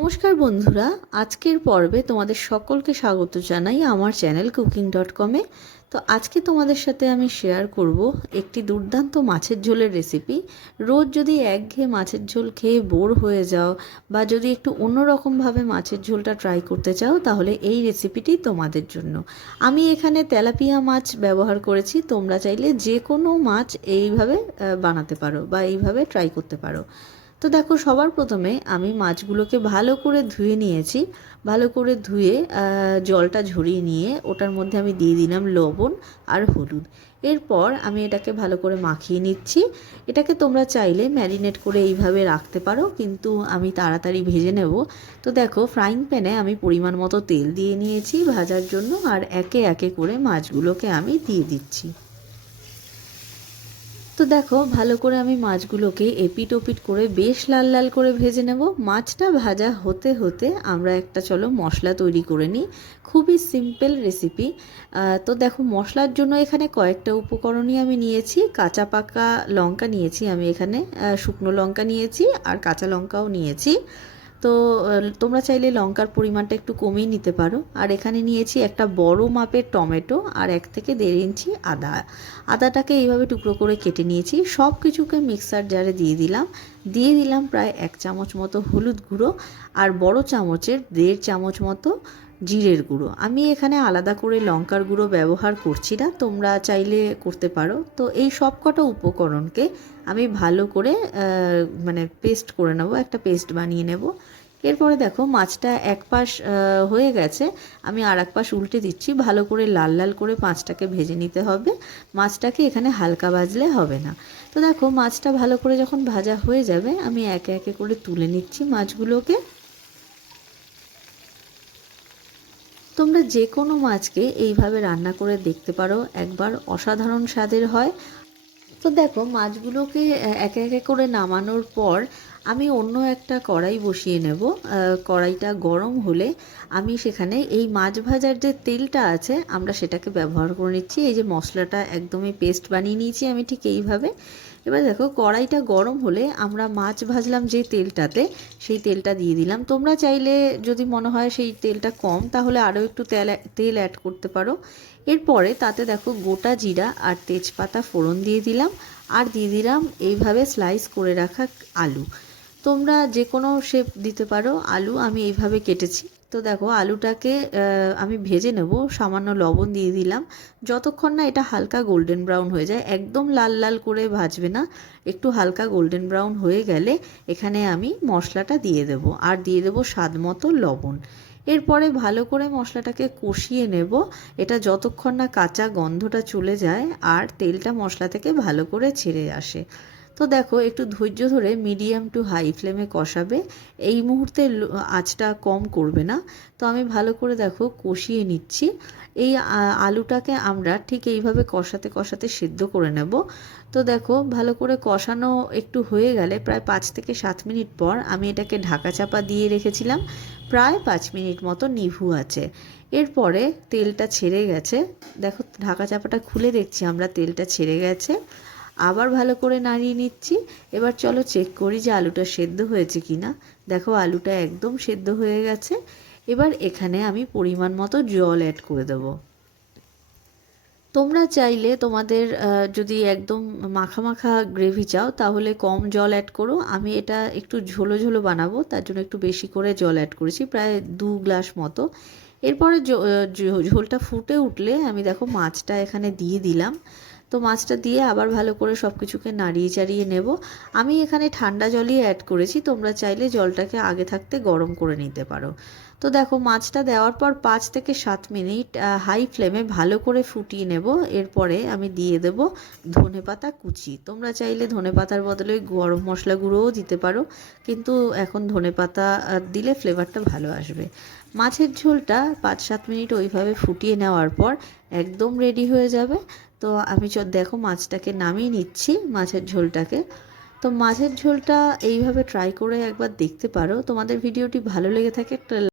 নমস্কার বন্ধুরা, আজকের পর্বে তোমাদের সকলকে স্বাগত জানাই আমার চ্যানেল কুকিং ডট কমে তো আজকে তোমাদের সাথে আমি শেয়ার করব একটি দুর্দান্ত মাছের ঝোলের রেসিপি রোজ যদি একঘেয়ে মাছের ঝোল খেয়ে বোর হয়ে যাও বা যদি একটু অন্যরকমভাবে মাছের ঝোলটা ট্রাই করতে চাও, তাহলে এই রেসিপিটি তোমাদের জন্য। আমি এখানে তেলাপিয়া মাছ ব্যবহার করেছি, তোমরা চাইলে যে কোনো মাছ এইভাবে বানাতে পারো বা এইভাবে ট্রাই করতে পারো। তো দেখো, সবার প্রথমে আমি মাছগুলোকে ভালো করে ধুয়ে নিয়েছি। ভালো করে ধুয়ে জলটা ঝরিয়ে নিয়ে ওটার মধ্যে আমি দিয়ে দিলাম লবণ আর হলুদ। এরপর আমি এটাকে ভালো করে মাখিয়ে নিচ্ছি। এটাকে তোমরা চাইলে ম্যারিনেট করে এইভাবে রাখতে পারো, কিন্তু আমি তাড়াতাড়ি ভেজে নেব। তো দেখো ফ্রাইং প্যানে আমি পরিমাণ মতো তেল দিয়ে নিয়েছি ভাজার জন্য, আর একে একে করে মাছগুলোকে আমি দিয়ে দিচ্ছি। তো দেখো, ভালো করে আমি মাছগুলোকে এপিট ওপিট করে বেশ লাল লাল করে ভেজে নেব। মাছটা ভাজা হতে হতে আমরা একটা, চলো, মশলা তৈরি করে নিই। খুবই সিম্পল রেসিপি তো দেখো, মশলার জন্য এখানে কয়েকটা উপকরণই আমি নিয়েছি। কাঁচা পাকা লঙ্কা নিয়েছি আমি এখানে। শুকনো লঙ্কা নিয়েছি আর কাঁচা লঙ্কাও নিয়েছি। তো তোমরা চাইলে লঙ্কার পরিমাণটা একটু কমিয়ে নিতে পারো। আর এখানে নিয়েছি একটা বড় মাপের টমেটো আর এক থেকে দেড় ইঞ্চি আদা। আদাটাকে এইভাবে টুকরো করে কেটে নিয়েছি। সব কিছুকে মিক্সার জারে দিয়ে দিলাম। দিয়ে দিলাম প্রায় এক চামচ মতো হলুদ গুঁড়ো আর বড় চামচের দেড় চামচ মতো জিরের গুঁড়ো। আমি এখানে আলাদা করে লঙ্কার গুঁড়ো ব্যবহার করছি না, তোমরা চাইলে করতে পারো। তো এই সব কটা উপকরণকে আমি ভালো করে মানে পেস্ট করে নেব, একটা পেস্ট বানিয়ে নেব। এরপরে দেখো, মাছটা এক পাশ হয়ে গেছে। আমি আর এক পাশ উল্টে দিচ্ছি। ভালো করে লাল লাল করে মাছটাকে ভেজে নিতে হবে। মাছটাকে এখানে হালকা ভাজলে হবে না। তো দেখো, মাছটা ভালো করে যখন ভাজা হয়ে যাবে, আমি একে একে করে তুলে নিচ্ছি মাছগুলোকে। তোমরা যে কোনো মাছকে এইভাবে রান্না করে দেখতে পারো। একবার অসাধারণ স্বাদের হয়। তো দেখো, মাছগুলোকে একে একে করে নামানোর পর আমি অন্য একটা কড়াই বসিয়ে নেব। কড়াইটা গরম হলে আমি সেখানে এই মাছ ভাজার যে তেলটা আছে, আমরা সেটাকে ব্যবহার করে নিচ্ছি। এই যে মশলাটা একদমই পেস্ট বানিয়ে নিয়েছি আমি ঠিক এইভাবে। এবার দেখো, কড়াইটা গরম হলে আমরা মাছ ভাজলাম যে তেলটাতে, সেই তেলটা দিয়ে দিলাম। তোমরা চাইলে যদি মনে হয় সেই তেলটা কম, তাহলে আরও একটু তেল তেল অ্যাড করতে পারো। এরপরে তাতে দেখো গোটা জিরা আর তেজপাতা ফোড়ন দিয়ে দিলাম। আর দিয়ে দিলাম এইভাবে স্লাইস করে রাখা আলু। তোমরা যে কোনো শেপ দিতে পারো। আলু আমি এইভাবে কেটেছি। তো দেখো, আলুটাকে আমি ভেজে নেব। সামান্য লবণ দিয়ে দিলাম। যতক্ষণ না এটা হালকা গোল্ডেন ব্রাউন হয়ে যায়, একদম লাল লাল করে ভাজবে না। একটু হালকা গোল্ডেন ব্রাউন হয়ে গেলে এখানে আমি মশলাটা দিয়ে দেব। আর দিয়ে দেব স্বাদ মতো লবণ। এরপরে ভালো করে মশলাটাকে কষিয়ে নেব। এটা যতক্ষণ না কাঁচা গন্ধটা চলে যায়, আর তেলটা মশলা থেকে ভালো করে ছেড়ে আসে। তো দেখো, একটু ধৈর্য ধরে মিডিয়াম টু হাই ফ্লেমে কষাবে। এই মুহূর্তে আঁচটা কম করবে না। তো আমি ভালো করে দেখো, কষিয়ে নিচ্ছি। এই আলুটাকে আমরা ঠিক এইভাবে কষাতে কষাতে সেদ্ধ করে নেব। তো দেখো, ভালো করে কষানো একটু হয়ে গেলে প্রায় পাঁচ থেকে সাত মিনিট পর আমি এটাকে ঢাকা চাপা দিয়ে রেখেছিলাম। প্রায় পাঁচ মিনিট মতো নিভু আছে। এরপরে তেলটা ছেড়ে গেছে। দেখো, ঢাকা চাপাটা খুলে দেখছি আমরা তেলটা ছেড়ে গেছে। আবার ভালো করে নাড়িয়ে নিচ্ছি। এবার চলো চেক করি যে আলুটা সেদ্ধ হয়েছে কি না দেখো আলুটা একদম সেদ্ধ হয়ে গেছে। এবার এখানে আমি পরিমাণ মতো জল অ্যাড করে দেবো। তোমরা চাইলে তোমাদের যদি একদম মাখা মাখা গ্রেভি চাও, তাহলে কম জল অ্যাড করো। আমি এটা একটু ঝোলো ঝোলো বানাবো, তার জন্য একটু বেশি করে জল অ্যাড করেছি, প্রায় দু গ্লাস মতো। এরপরে ঝোলটা ফুটে উঠলে আমি দেখো মাছটা এখানে দিয়ে দিলাম। তো মাছটা দিয়ে আবার ভালো করে সব কিছুকে নাড়িয়ে চাড়িয়ে নেব। আমি এখানে ঠান্ডা জলই অ্যাড করেছি, তোমরা চাইলে জলটাকে আগে থাকতে গরম করে নিতে পারো। তো দেখো, মাছটা দেওয়ার পর পাঁচ থেকে সাত মিনিট হাই ফ্লেমে ভালো করে ফুটিয়ে নেব। এরপরে আমি দিয়ে দেব ধনে পাতা কুচি। তোমরা চাইলে ধনে পাতার বদলে গরম মশলা গুঁড়োও দিতে পারো, কিন্তু এখন ধনে পাতা দিলে ফ্লেভারটা ভালো আসবে। মাছের ঝোলটা পাঁচ সাত মিনিট ওইভাবে ফুটিয়ে নেওয়ার পর একদম রেডি হয়ে যাবে। তো আমি চ, দেখো মাছটাকে নামিয়ে নিচ্ছি, মাছের ঝোলটাকে। তো মাছের ঝোলটা এইভাবে ট্রাই করে একবার দেখতে পারো। তোমাদের ভিডিওটি ভালো লেগে থাকে একটা